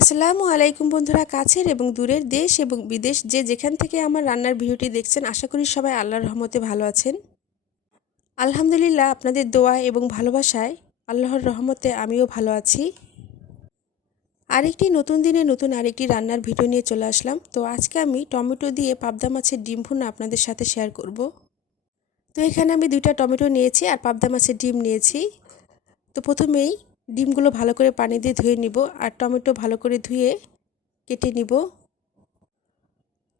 আসসালামু আলাইকুম বন্ধুরা, কাছের এবং দূরের দেশ এবং বিদেশ যে যেখান থেকে আমার রান্নার ভিডিওটি দেখছেন, আশা করি সবাই আল্লাহর রহমতে ভালো আছেন। আলহামদুলিল্লাহ, আপনাদের দোয়া এবং ভালোবাসায় আল্লাহর রহমতে আমিও ভালো আছি। আরেকটি নতুন দিনে নতুন আরেকটি রান্নার ভিডিও নিয়ে চলে আসলাম। তো আজকে আমি টমেটো দিয়ে পাবদা মাছের ডিম ভুনা আপনাদের সাথে শেয়ার করব। তো এখানে আমি 2টা টমেটো নিয়েছি আর পাবদা মাছের ডিম নিয়েছি। তো প্রথমেই ডিমগুলো ভালো করে পানি দিয়ে ধুয়ে নিব আর টমেটো ভালো করে ধুয়ে কেটে নিব।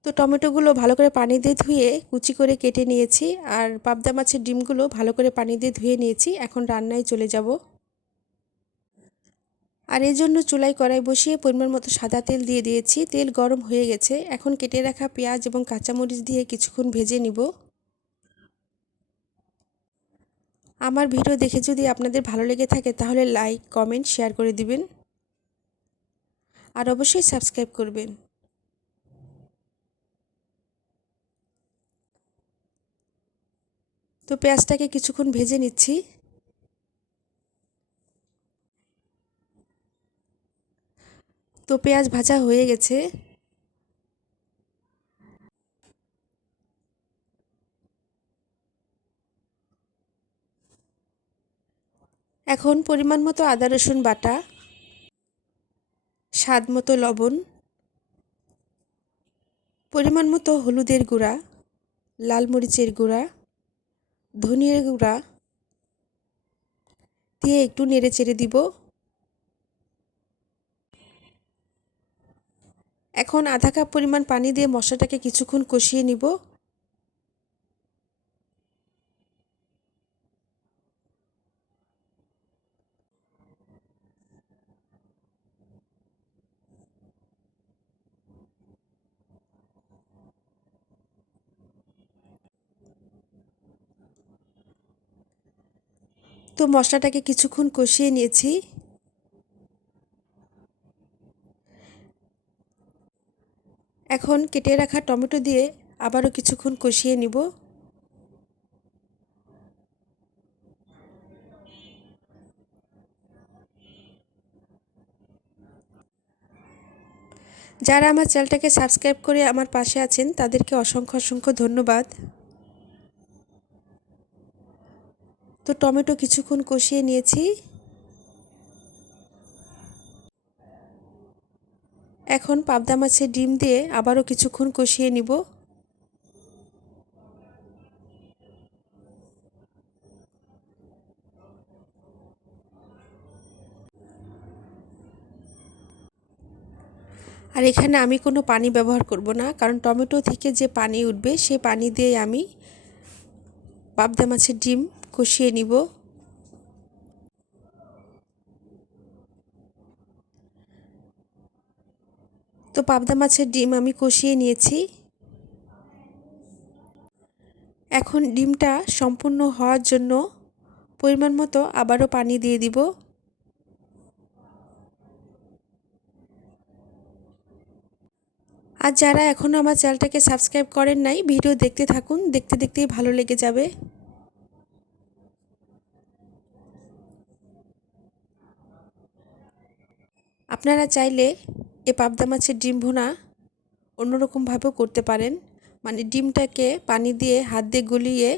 তো টমেটোগুলো ভালো করে পানি দিয়ে ধুয়ে কুচি করে কেটে নিয়েছি আর পাবদা মাছের ডিমগুলো ভালো করে পানি দিয়ে ধুয়ে নিয়েছি। এখন রান্নায় চলে যাব। আর এর জন্য চুলায় কড়াই বসিয়ে পরিমাণ মতো সাদা তেল দিয়ে দিয়েছি। তেল গরম হয়ে গেছে। এখন কেটে রাখা পেঁয়াজ এবং কাঁচামরিচ দিয়ে কিছুক্ষণ ভেজে নিব। আমার ভিডিও দেখে যদি আপনাদের ভালো লেগে থাকে তাহলে লাইক, কমেন্ট, শেয়ার করে দিবেন আর অবশ্যই সাবস্ক্রাইব করবেন। তো পেঁয়াজটাকে কিছুক্ষণ ভেজে নিচ্ছি। তো পেঁয়াজ ভাজা হয়ে গেছে। এখন পরিমাণ মতো আদা রসুন বাটা, স্বাদ মতো লবণ, পরিমাণ মতো হলুদের গুঁড়া, লাল মরিচের গুঁড়া, ধনিয়ার গুঁড়া দিয়ে একটু নেড়ে চেড়ে দিব। এখন আধা কাপ পরিমাণ পানি দিয়ে মশলাটাকে কিছুক্ষণ কষিয়ে নিব। তো মশলাটাকে কিছুক্ষণ কষিয়ে নিয়েছি। এখন কেটে রাখা টমেটো দিয়ে আবারও কিছুক্ষণ কষিয়ে নিব। যারা আমার চ্যানেলটাকে সাবস্ক্রাইব করে আমার পাশে আছেন তাদেরকে অসংখ্য অসংখ্য ধন্যবাদ। তো টমেটো কিছুক্ষণ কষিয়ে নিয়েছি। এখন পাবদা মাছের ডিম দিয়ে আবারও কিছুক্ষণ কষিয়ে নিব। আর এখানে আমি কোনো পানি ব্যবহার করব না, কারণ টমেটো থেকে যে পানি উঠবে সেই পানি দিয়ে আমি পাবদা মাছের ডিম কষিয়ে নিব। তো পাবদা মাছের ডিম আমি কষিয়ে নিয়েছি। এখন ডিমটা সম্পূর্ণ হওয়ার জন্য পরিমাণ মতো আবারও পানি দিয়ে দিব। আর যারা এখনও আমার চ্যানেলটাকে সাবস্ক্রাইব করেন নাই, ভিডিও দেখতে থাকুন, দেখতে দেখতেই ভালো লেগে যাবে। আপনারা চাইলে এই পাবদা মাছের ডিম ভুনা অন্যরকমভাবেও করতে পারেন, মানে ডিমটাকে পানি দিয়ে হাত দিয়ে গলিয়ে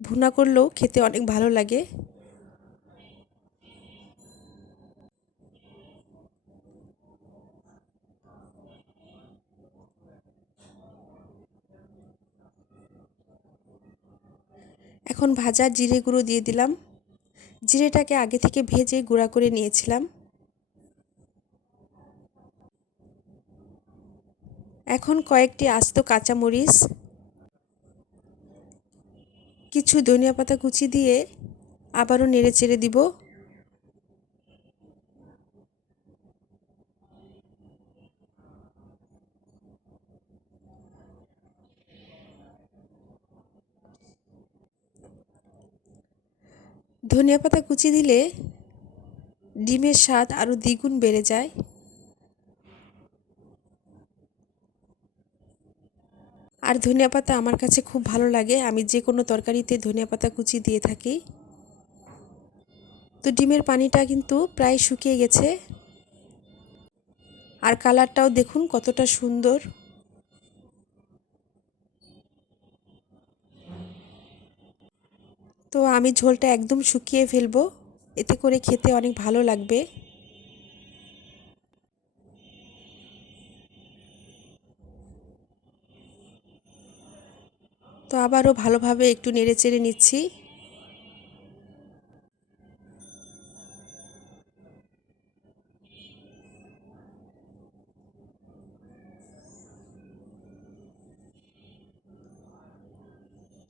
ভুনা করলেও খেতে অনেক ভালো লাগে। এখন ভাজা জিরে গুঁড়ো দিয়ে দিলাম। জিরেটাকে আগে থেকে ভেজে গুঁড়া করে নিয়েছিলাম। এখন কয়েকটি আস্ত কাঁচামরিচ, কিছু ধনিয়া পাতা কুচি দিয়ে আবারও নেড়ে চেড়ে দিব। ধনিয়া পাতা কুচি দিলে ডিমের স্বাদ আরও দ্বিগুণ বেড়ে যায়। আর ধনিয়া পাতা আমার কাছে খুব ভালো লাগে, আমি যে কোনো তরকারিতে ধনিয়া পাতা কুচি দিয়ে থাকি। তো ডিমের পানিটা কিন্তু প্রায় শুকিয়ে গেছে। আর কালারটাও দেখুন কতটা সুন্দর। তো আমি ঝোলটা একদম শুকিয়ে ফেলবো, এতে করে খেতে অনেক ভালো লাগবে। তো আবারও ভালোভাবে একটু নেড়েচেড়ে নিচ্ছি।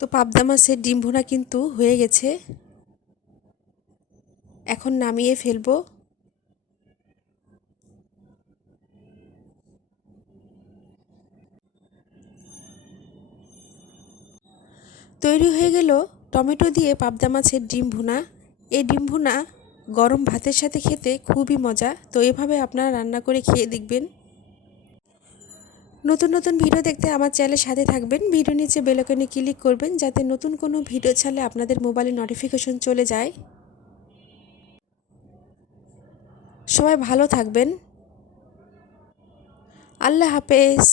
তো পাবদা মাছের ডিম ভুনা কিন্তু হয়ে গেছে, এখন নামিয়ে ফেলবো। তৈরি হয়ে গেল টমেটো দিয়ে পাবদা মাছের ডিম ভুনা। এই ডিম ভুনা গরম ভাতের সাথে খেতে খুবই মজা। তো এভাবে আপনারা রান্না করে খেয়ে দেখবেন। নতুন নতুন ভিডিও দেখতে আমার চ্যানেলের সাথে থাকবেন। ভিডিও নিচে বেল আইকনে ক্লিক করবেন যাতে নতুন কোনো ভিডিও ছাড়লে আপনাদের মোবাইলে নোটিফিকেশন চলে যায়। সবাই ভালো থাকবেন। আল্লাহ হাফেজ।